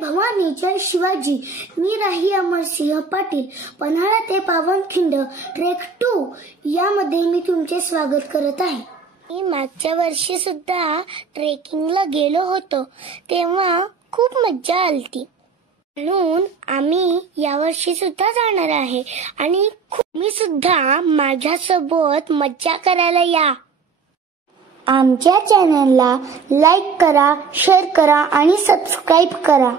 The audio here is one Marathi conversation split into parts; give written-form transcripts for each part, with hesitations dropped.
भवानी जय शिवाजी। मी राही अमरसिंह पाटील, पन्हाळा ते पावनखिंड ट्रेक 2 यामध्ये मी तुमचे स्वागत करत आहे। मी मागच्या वर्षी सुद्धा ट्रेकिंगला गेलो होतो, तेव्हा खूप मज्जा आली, म्हणून आम्ही यावर्षी सुद्धा जाणार आहे आणि तुम्ही सुद्धा माझ्यासोबत मज्जा करायला या। आमच्या चॅनलला लाईक करा, शेअर करा आणि सबस्क्राइब करा।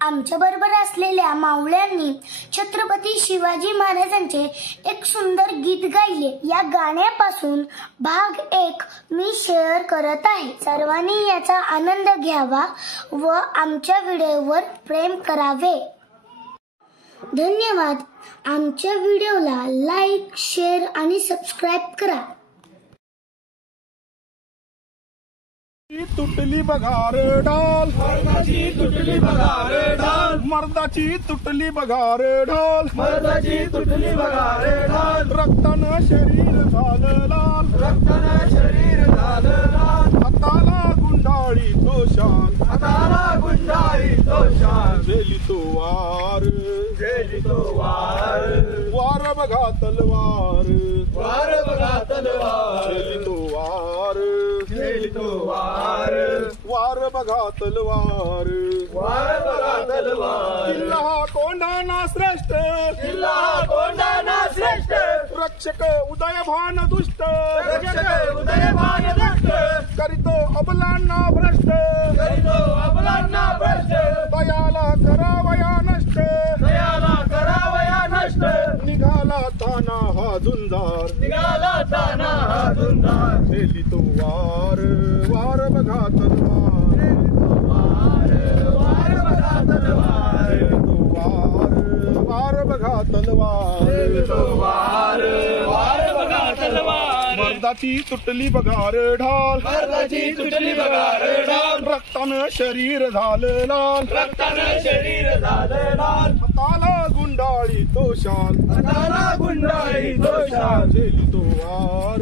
आमच्या बरोबर असलेल्या मावळ्यांनी छत्रपती शिवाजी महाराजांचे एक सुंदर गीत गायले। या गाण्यापासून भाग 1 मी शेअर करत आहे। सर्वांनी याचा आनंद घ्यावा व आमच्या व्हिडिओवर प्रेम करावे। धन्यवाद। आमच्या व्हिडिओला लाईक, शेअर आणि सबस्क्राइब करा। तुटली बघार ढाल, मर्दाची तुटली बघार ढाल, मर्दाची तुटली बघार ढाल, मर्दाची तुटली बघार ढाल। रक्तानं शरीर झालं लाल, रक्तानं शरीर झालं लाल। हाताला गुंडाळी तो शान, हाताला गुंडाळी तो शान। झेली तो वार, झेली तो वार, वार बघा तलवार, वार बघा तलवार। झेली तो वार, झेली तो वार, वार बघा तलवार, वार बघा तलवार। किल्ला कोंढाणा श्रेष्ठ, किल्ला कोंढाणा श्रेष्ठ। रक्षक उदयभान दुष्ट, रक्षक उदयभान दुष्ट। करीतो अबलांना भ्रष्ट, करीतो अबलांना भ्रष्ट। दयाला करावया नष्ट, दयाला करावया नष्ट। निघाला ताना हा झुंजार, निघाला ताना हा झुंजार। झेली तो वार, वार बघा तलवार, वार, वार बघा तलवार। वार, वार बघा तलवार, वार, वार बघा तलवार। मर्दाची तुटली बघार ढाल, मर्दाची तुटली बघार ढाल। रक्तानं शरीर झालं लाल, रक्तानं शरीर झालं लाल। हाताला गुंडाळी तो शाल, हाताला गुंडाळी तो शाल। झेली तो वार,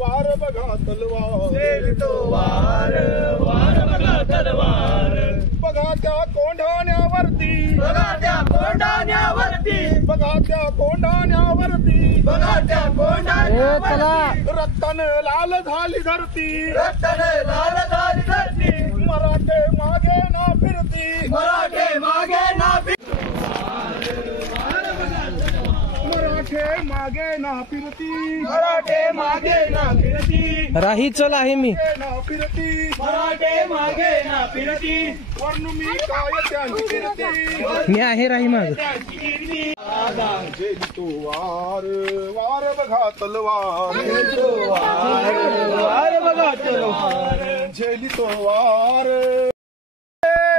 वार बघा तलवार, झेली तो वार, वार बघा तलवार। बघा त्या कोंढाण्यावरती, बघा त्या कोंढाण्यावरती, बघा त्या कोंढाण्यावरती, बघा त्या कोंढाण्यावरती। रक्तानं लाल झाली धरती, रक्तानं लाल झाली धरती। मराठे मागे ना फिरती, मराठे मागे ना फिरती, मराठे मागे ना फिरती, मराठे मागे ना फिरती। राही चल आहे मी ना फिरती, मराठे मागे ना फिरती। वर्ण मी काय त्यांची फिरती, मी आहे राही माग। झेली तो वार, वार बघा तलवार, वार बघा तलवार। झेली तो वार।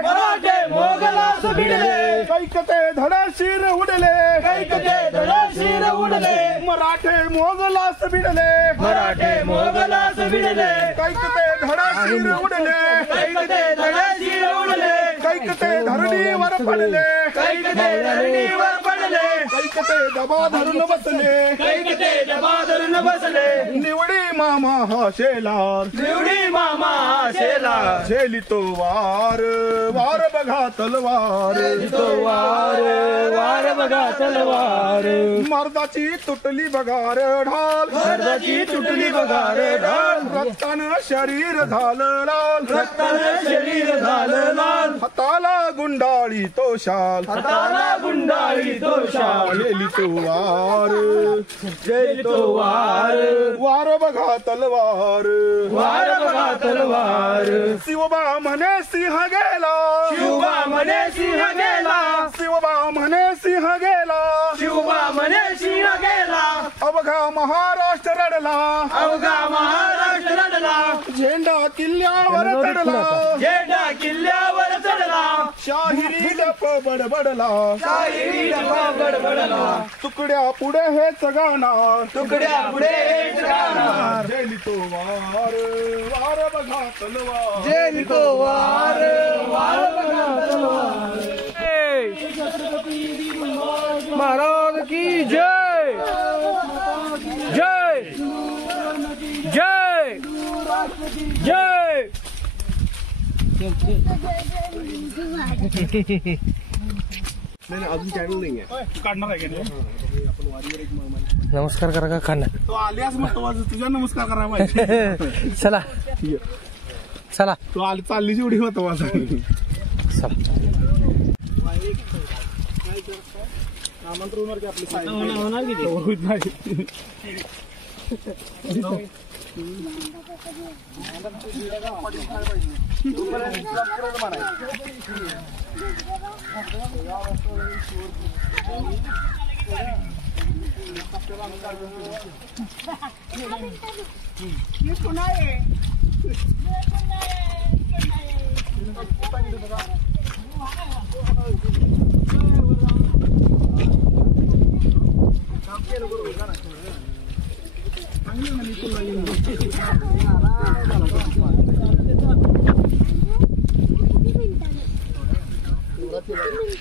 मराठे मोगलास भिडले, कैकते धडा शिर उडले, कैकते धडा शिर उडले। मराठे मोगलास भिडले, मराठे मोगलास भिडले। कैकते धडा शिर उडले, कैकते धडा शिर उडले। कैकते धरणीवर पडले, कैकते धरणीवर पडले। कैकते दबा धरून बसले, कैकते दबा धरून बसले। निवडी मामा हा शेलार, निवडी मामा शेलार। झेली तो वार, वार बघा तलवार, तो वार, वार बघा तलवार। मर्दाची तुटली बघार ढाल, मर्दाची तुटली बघार ढाल। रक्तानं शरीर झालं लाल, रक्तानं शरीर झालं लाल। हाताला गुंडाळी तो शाल, हाताला गुंडाळी तो शाल। झेली तो वार, झेली तो वार, वार बघा तलवार, वार बघा तलवार। शिवबा म्हणे सिंह गेला, शिवबा म्हणे सिंह गेला, शिवबा म्हणे सिंह गेला। शिवबा म्हणे सिंह गेला। अवघा महाराष्ट्र रडला, अवघा महाराष्ट्र रडला। झेंडा किल्ल्यावर चढला, झेंडा किल्ल्यावर चढला। शाहिरी डप बडबडला, शाहिरी डबा बडबडला। तुकड्या पुढे हेच गाणार, तुकड्या पुढे हेच गाणार। झेली तो वार, वार बघा तलवार, झेली तो वार, वार बघा तलवार। महाराज की जय, जय जय जय। नाही अजून चॅनल नाही आहे. काढणार आहे का नाही? आपण वारीवर एक नमस्कार करा का खाना तो आल्यास मग तुझ्या नमस्कार करायला पाहिजे. चला चला तो आली चाललीच एवढी होतो माझा. चला आमंत्रण होणार की आपली होत नाही.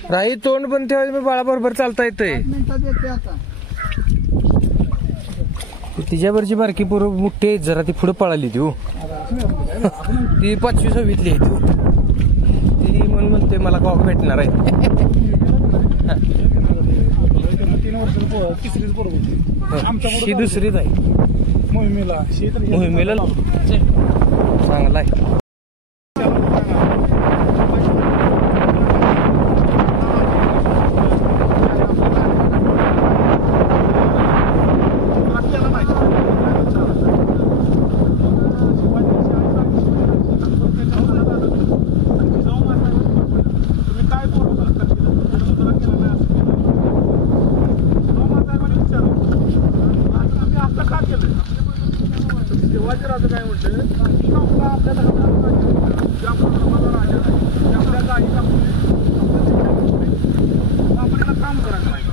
राही तोंड पण ठेवा मी बाळाबरोबर चालता येतंय. तिच्यावरची बारकी पोरं मोठी आहेत जरा ती पुढे पळाली ती. ती 5वी-6वीतली आहे ती म्हणते मला कॉक भेटणार आहे. 3 वर्ष तिसरीच बरोबर ही दुसरीच आहे मोहिमेला चांगला आहे. शिवाजीराजे काय म्हणते आपल्याला काम करायचं नाही.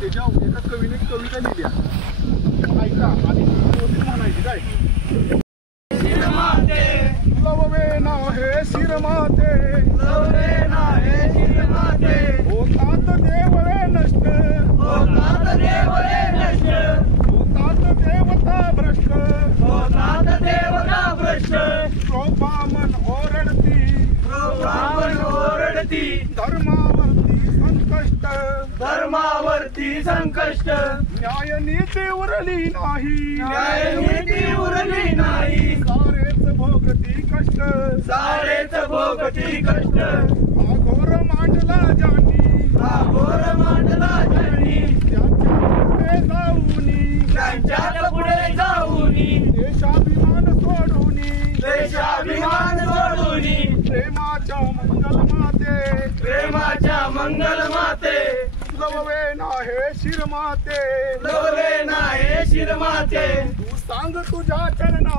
त्याच्या एका कवीने कविता लिहिल्या ऐका आणि म्हणायची काय लववे ना हे शिरमाते होतात देवळे नष्ट होतात देवता भ्रष्ट प्रोपामन ओरडती धर्मावरती संकष्ट न्याय नीती उरली नाही सारेच भोगती कष्ट अघोर मांडला जाणी त्यांच्या पुढे जाऊनी देशाभिमान सोडूनी प्रेमाच्या मंगल माते लववे ना हे शिरमाते तू सांग तुझ्या चरणा